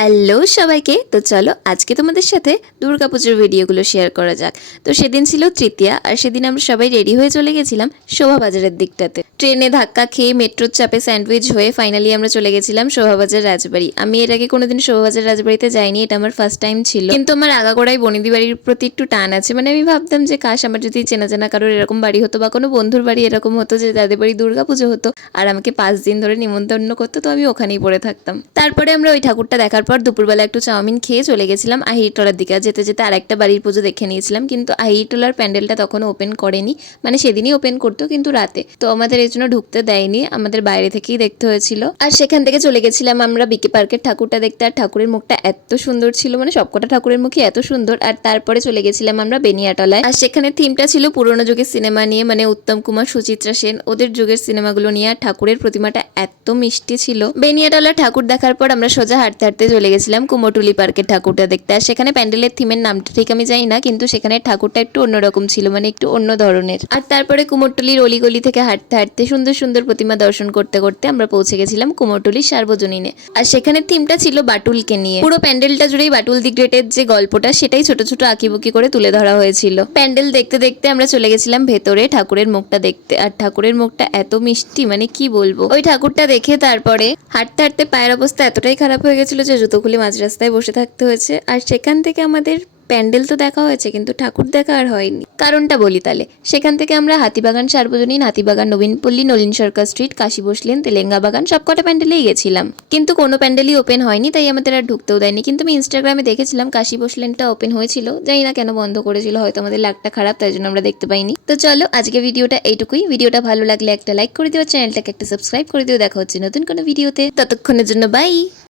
Hello সবাইকে, তো চলো আজকে তোমাদের সাথে দুর্গাপুজোর ভিডিওগুলো শেয়ার করা যাক। তো সেদিন ছিল তৃতীয়া, আর সেদিন আমরা সবাই রেডি হয়ে চলে গেছিলাম শোভাবাজারের দিকটাতে। ট্রেনে ধাক্কা খেয়ে মেট্রোর চাপে স্যান্ডউইচ হয়ে ফাইনালি আমরা চলে গেছিলাম শোভাবাজার রাজবাড়ি। আমি এর আগে কোনোদিন শোভাবাজার রাজবাড়িতে যাইনি, এটা আমার ফার্স্ট টাইম ছিল। কিন্তু আমার আগাগোড়াই বনিদি বাড়ির প্রতি একটু টান আছে মানে আমি ভাবতাম যে কাশ, আমার যদি চেনা জানা কারোর এরকম বাড়ি হতো বা কোনো বন্ধুর বাড়ি এরকম হতো যে তাদের বাড়ি দুর্গাপুজো হতো, আর আমাকে পাঁচ দিন ধরে নিমন্ত্রণ করতো, তো আমি ওখানেই পড়ে থাকতাম। তারপরে আমরা ওই ঠাকুরটা দেখার পর দুপুরবেলা একটু চাউমিন খেয়ে চলে গেছিলাম আহিরটোলার দিকে। যেতে যেতে আর একটা বাড়ির পুজো দেখে নিয়েছিলাম, কিন্তু আহিরটোলার প্যান্ডেলটা তখন ওপেন করেনি। মানে সেদিনই ওপেন করতো, কিন্তু রাতে। তো আমাদের এই জন্য ঢুকতে দেয়নি, আমাদের বাইরে থেকেই দেখতে হয়েছিল। আর সেখান থেকে চলে গেছিলাম আমরা বিকে পার্কের ঠাকুরটা দেখতে। আর ঠাকুরের মুখটা এত সুন্দর ছিল মানে সবকটা ঠাকুরের মুখই এত সুন্দর। আর তারপরে চলে গেছিলাম আমরা বেনিয়াটলায় আর সেখানে থিমটা ছিল পুরোনো যুগের সিনেমা নিয়ে মানে উত্তম কুমার, সুচিত্রা সেন। ওদের যুগের সিনেমাগুলো নিয়ে আর ঠাকুরের প্রতিমাটা এত মিষ্টি ছিল। বেনিয়াটলা ঠাকুর দেখার পর আমরা সোজা হাঁটতে হাঁটতে চলে গেছিলাম কুমোটুলি পার্কের ঠাকুরটা দেখতে। আর সেখানে প্যান্ডেলের থিমের নামটা ঠিক আমি জানি না, কিন্তু সেখানে ঠাকুরটা একটু অন্যরকম ছিল মানে একটু অন্য ধরনের। আর তারপরে কুমোরটুলির অলিগলি থেকে হাঁটতে হাঁটতে সুন্দর সুন্দর প্রতিমা দর্শন করতে করতে আমরা পৌঁছে গেছিলাম কুমোরটুলির সার্বজনীনে। আর সেখানে থিমটা ছিল বাটুলকে নিয়ে। পুরো প্যান্ডেলটা জুড়েই বাটুল দি গ্রেটের যে গল্পটা, সেটাই ছোট ছোট আঁকিবুকি করে তুলে ধরা হয়েছিল। প্যান্ডেল দেখতে দেখতে আমরা চলে গেছিলাম ভেতরে ঠাকুরের মুখটা দেখতে। আর ঠাকুরের মুখটা এত মিষ্টি মানে কি বলব? ওই ঠাকুরটা দেখে তারপরে হাঁটতে হাঁটতে পায়ের অবস্থা এতটাই খারাপ হয়ে গেছিল যে জুতো খুলে মাঝ রাস্তায় বসে থাকতে হয়েছে। আর সেখান থেকে আমাদের প্যান্ডেল তো দেখা হয়েছে, কিন্তু ঠাকুর দেখা আর হয়নি। কারণটা বলি তাহলে। সেখান থেকে আমরা হাতিবাগান, সার্বজনীন হাতিবাগান, নবীনপল্লী, নলিন সরকার স্ট্রিট কাশী বসলেন, তেলেঙ্গা বাগান সবকটা প্যান্ডেলেই গেছিলাম। কিন্তু কোনো প্যান্ডেলই ওপেন হয়নি, তাই আমাদের আর ঢুকতেও দেয়নি। কিন্তু আমি ইনস্টাগ্রামে দেখেছিলাম, কাশী বসলেনটা ওপেন হয়েছিল। জানি না কেন বন্ধ করেছিল, হয়তো আমাদের লাকটা খারাপ, তাই জন্য আমরা দেখতে পাইনি। তো চলো, আজকে ভিডিওটা এইটুকুই। ভিডিওটা ভালো লাগলে একটা লাইক করে দিও, চ্যানেলটাকে একটা সাবস্ক্রাইব করে দিও। দেখা হচ্ছে নতুন কোনো ভিডিওতে ততক্ষণের জন্য বাই